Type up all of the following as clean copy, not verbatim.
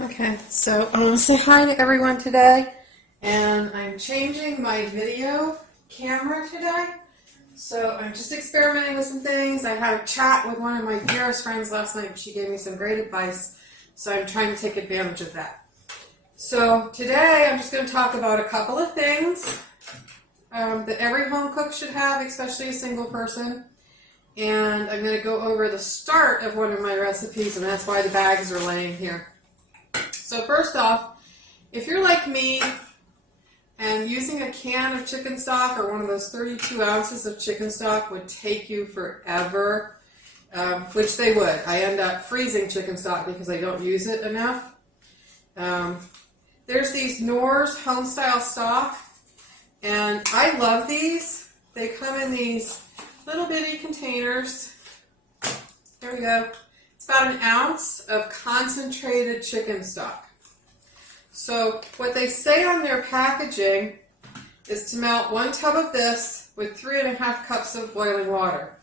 Okay, so I want to say hi to everyone today, and I'm changing my video camera today. So I'm just experimenting with some things. I had a chat with one of my dearest friends last night. She gave me some great advice, so I'm trying to take advantage of that. So today I'm just going to talk about a couple of things that every home cook should have, especially a single person. And I'm going to go over the start of one of my recipes, and that's why the bags are laying here. So first off, if you're like me and using a can of chicken stock or one of those 32 ounces of chicken stock would take you forever, which they would. I end up freezing chicken stock because I don't use it enough. There's these Knorr's home-style stock, and I love these. They come in these little bitty containers. There we go. It's about an ounce of concentrated chicken stock. So what they say on their packaging is to melt 1 tub of this with 3.5 cups of boiling water.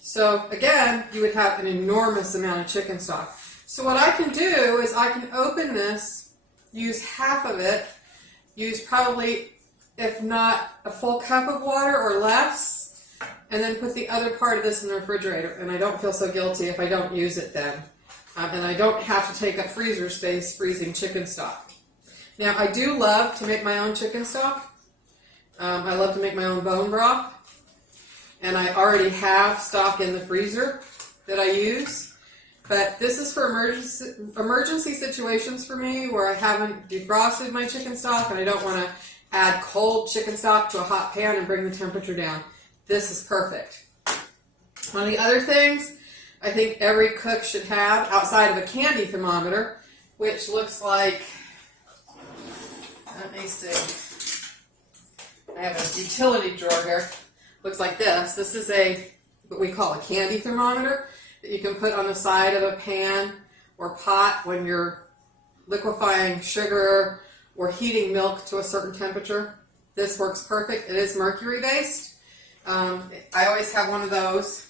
So again, you would have an enormous amount of chicken stock. So what I can do is I can open this, use half of it, use probably, if not a full cup of water or less, and then put the other part of this in the refrigerator. And I don't feel so guilty if I don't use it then. And I don't have to take up freezer space freezing chicken stock. Now, I do love to make my own chicken stock. I love to make my own bone broth. And I already have stock in the freezer that I use. But this is for emergency situations for me where I haven't defrosted my chicken stock and I don't want to add cold chicken stock to a hot pan and bring the temperature down. This is perfect. One of the other things I think every cook should have outside of a candy thermometer, which looks like, let me see, I have a utility drawer here, looks like this. This is what we call a candy thermometer that you can put on the side of a pan or pot when you're liquefying sugar or heating milk to a certain temperature. This works perfect. It is mercury based. I always have one of those.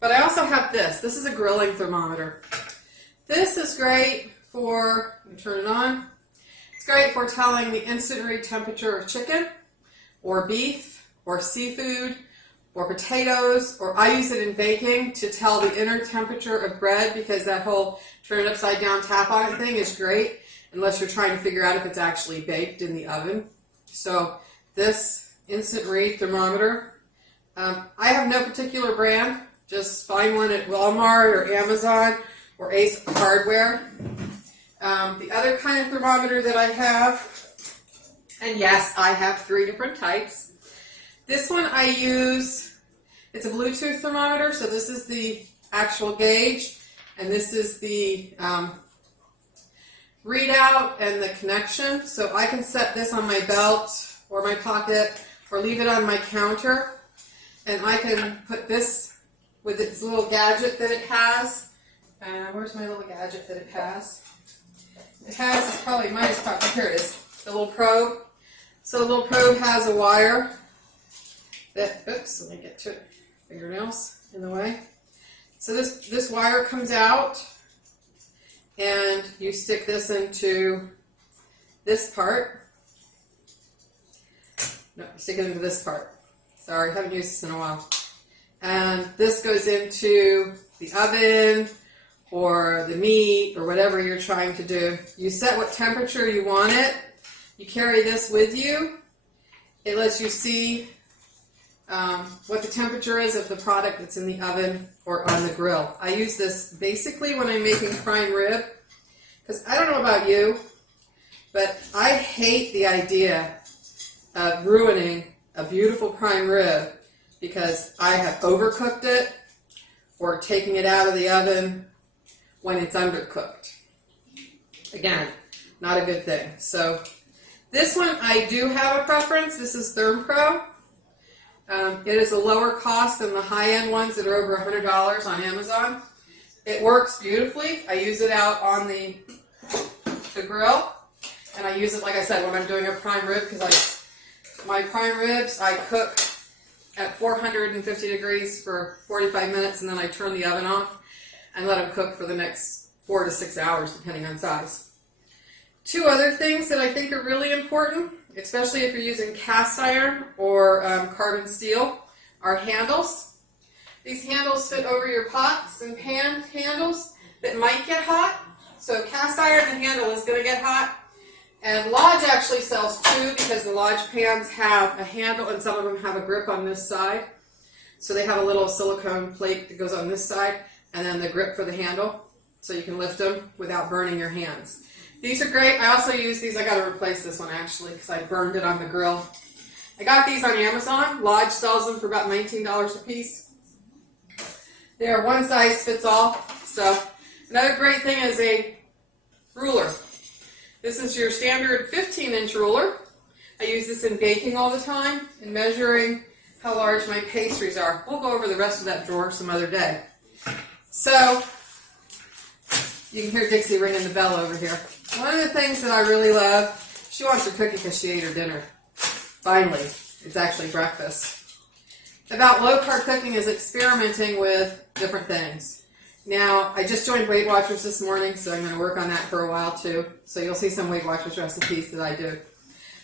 But I also have this. This is a grilling thermometer. This is great for, let me turn it on. It's great for telling the instant read temperature of chicken or beef or seafood or potatoes, or I use it in baking to tell the inner temperature of bread because that whole turn it upside down tap on it thing is great unless you're trying to figure out if it's actually baked in the oven. So this instant read thermometer, I have no particular brand. Just find one at Walmart or Amazon or Ace Hardware. The other kind of thermometer that I have, and yes, I have 3 different types. This one I use, it's a Bluetooth thermometer, so this is the actual gauge, and this is the readout and the connection. So I can set this on my belt or my pocket or leave it on my counter, and I can put this with its little gadget that it has. Where's my little gadget that it has? It has, it's probably, mine is probably, here it is, the little probe. So the little probe has a wire that, oops, let me get to it, fingernails in the way. So this wire comes out, and you stick this into this part. No, stick it into this part. Sorry, I haven't used this in a while. And this goes into the oven or the meat or whatever you're trying to do. You set what temperature you want it. You carry this with you. It lets you see what the temperature is of the product that's in the oven or on the grill. I use this basically when I'm making prime rib, because I don't know about you, but I hate the idea of ruining a beautiful prime rib because I have overcooked it or taking it out of the oven when it's undercooked. Again, not a good thing. So this one I do have a preference. This is ThermPro. It is a lower cost than the high-end ones that are over $100 on Amazon. It works beautifully. I use it out on the grill, and I use it, like I said, when I'm doing a prime rib, because my prime ribs I cook at 450 degrees for 45 minutes, and then I turn the oven off and let them cook for the next 4 to 6 hours, depending on size. 2 other things that I think are really important, especially if you're using cast iron or carbon steel, are handles. These handles fit over your pots and pan handles that might get hot. So cast iron, the handle is going to get hot. And Lodge actually sells 2 because the Lodge pans have a handle and some of them have a grip on this side. So they have a little silicone plate that goes on this side and then the grip for the handle so you can lift them without burning your hands. These are great. I also use these. I got to replace this one actually because I burned it on the grill. I got these on Amazon. Lodge sells them for about $19 a piece. They are one size fits all. So another great thing is a ruler. This is your standard 15-inch ruler. I use this in baking all the time and measuring how large my pastries are. We'll go over the rest of that drawer some other day. So you can hear Dixie ringing the bell over here. One of the things that I really love, she wants her cookie because she ate her dinner. Finally, it's actually breakfast. About low-carb cooking is experimenting with different things. Now, I just joined Weight Watchers this morning, so I'm going to work on that for a while too. So you'll see some Weight Watchers recipes that I do.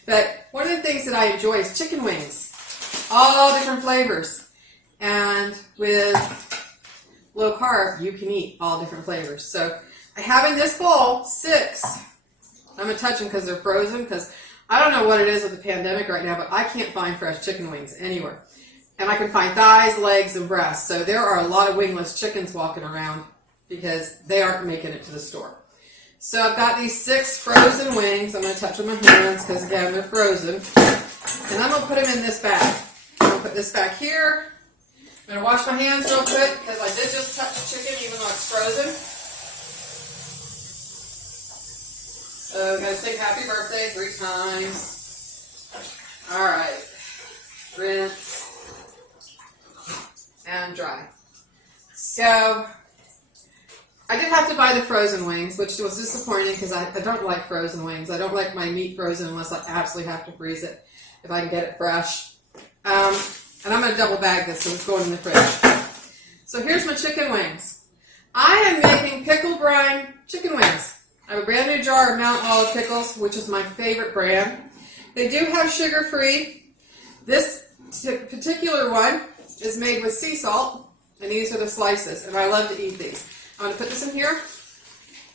But one of the things that I enjoy is chicken wings. All different flavors. And with low carb, you can eat all different flavors. So I have in this bowl 6. I'm going to touch them because they're frozen, because I don't know what it is with the pandemic right now, but I can't find fresh chicken wings anywhere. And I can find thighs, legs, and breasts. So there are a lot of wingless chickens walking around because they aren't making it to the store. So I've got these 6 frozen wings. I'm going to touch with my hands because, again, they're frozen. And I'm going to put them in this bag. I'm going to put this back here. I'm going to wash my hands real quick because I did just touch the chicken even though it's frozen. So I'm going to sing happy birthday 3 times. All right. Rinse. And dry. So I did have to buy the frozen wings, which was disappointing because I don't like frozen wings. I don't like my meat frozen unless I absolutely have to freeze it if I can get it fresh. And I'm going to double bag this so it's going in the fridge. So here's my chicken wings. I am making pickle brine chicken wings. I have a brand new jar of Mount Olive pickles, which is my favorite brand. They do have sugar-free. This particular one is made with sea salt, and these are the slices, and I love to eat these. I'm going to put this in here,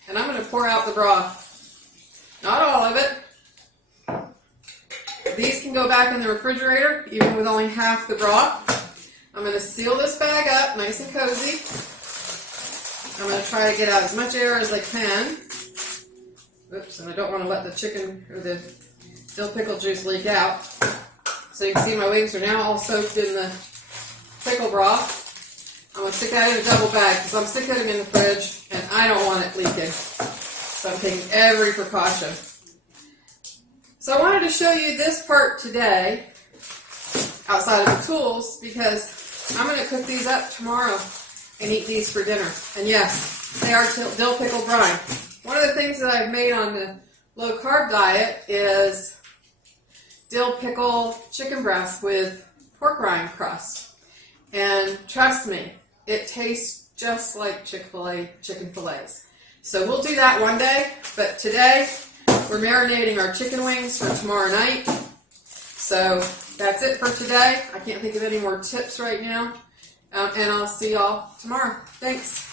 and I'm going to pour out the broth. Not all of it. These can go back in the refrigerator, even with only half the broth. I'm going to seal this bag up, nice and cozy. I'm going to try to get out as much air as I can. Oops, and I don't want to let the chicken or the dill pickle juice leak out. So you can see my wings are now all soaked in the pickle broth. I'm going to stick that in a double bag because I'm sticking them in the fridge and I don't want it leaking. So I'm taking every precaution. So I wanted to show you this part today outside of the tools because I'm going to cook these up tomorrow and eat these for dinner. And yes, they are dill pickle brine. One of the things that I've made on the low carb diet is dill pickle chicken breast with pork rind crust. And trust me, it tastes just like Chick-fil-A chicken fillets. So we'll do that one day, but today we're marinating our chicken wings for tomorrow night. So that's it for today. I can't think of any more tips right now. And I'll see y'all tomorrow. Thanks.